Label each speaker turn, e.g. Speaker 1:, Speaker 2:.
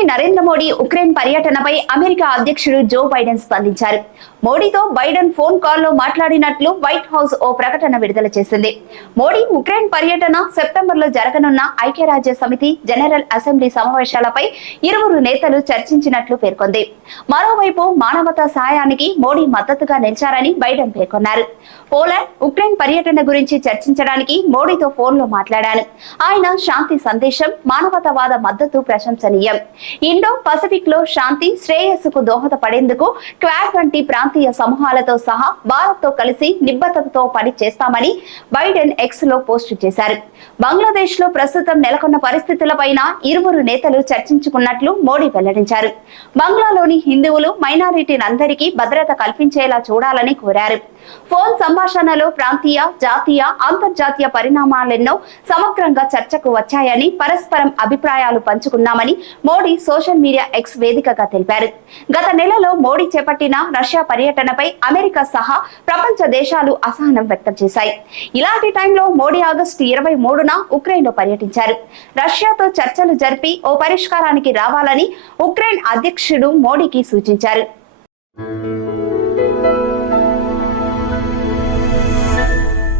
Speaker 1: ప్రధాని నరేంద్ర మోడీ ఉక్రెయిన్ పర్యటనపై అమెరికా అధ్యక్షుడు జో బైడెన్ స్పందించారు. మోడీతో బైడెన్ ఫోన్ కాల్లో మాట్లాడినట్లు వైట్ హౌస్ ఓ ప్రకటన విడుదల చేసింది. మోడీ ఉక్రెయిన్ పర్యటన సెప్టెంబర్లో జరగనున్న ఐక్యరాజ్య సమితి జనరల్ అసెంబ్లీ సమావేశాలపై ఇరువురు నేతలు చర్చించినట్లు పేర్కొంది. మరోవైపు మానవతా సహాయానికి మోడీ మద్దతుగా నిలిచారని బైడెన్ పేర్కొన్నారు. పోలాండ్ ఉక్రెయిన్ పర్యటన గురించి చర్చించడానికి మోడీతో ఫోన్లో మాట్లాడాను ఆయన శాంతి సందేశం మానవతావాద మద్దతు ప్రశంసనీయం. ఇండో పసిఫిక్లో శాంతి శ్రేయస్సుకు దోహదపడేందుకు క్వాడ్ వంటి ప్రాంతీయ సమూహాలతో సహా భారత్తో కలిసి నిబద్ధతతో పని చేస్తామని బైడెన్ ఎక్స్లో పోస్టు చేశారు. బంగ్లాదేశ్లో ప్రస్తుతం నెలకొన్న పరిస్థితులపైన ఇరువురు నేతలు చర్చించుకున్నట్లు మోడీ వెల్లడించారు. బంగ్లాలోని హిందువులు మైనారిటీలందరికీ భద్రత కల్పించేలా చూడాలని కోరారు. ఫోన్ సంభాషణలో ప్రాంతీయ జాతీయ అంతర్జాతీయ పరిణామాలెన్నో సమగ్రంగా చర్చకు వచ్చాయని పరస్పరం అభిప్రాయాలు పంచుకున్నామని మోడీ సోషల్ మీడియా ఎక్స్ వేదికగా తెలిపారు. గత నెలలో మోడీ చేపట్టిన రష్యా పర్యటనపై అమెరికా సహా ప్రపంచ దేశాలు అసహనం వ్యక్తం చేశాయి. ఇలాంటి టైంలో మోడీ ఆగస్టు ఇరవై మూడున ఉక్రెయిన్లో పర్యటించారు. రష్యాతో చర్చలు జరిపి ఓ పరిష్కారానికి రావాలని ఉక్రెయిన్ అధ్యక్షుడు మోడీకి సూచించారు.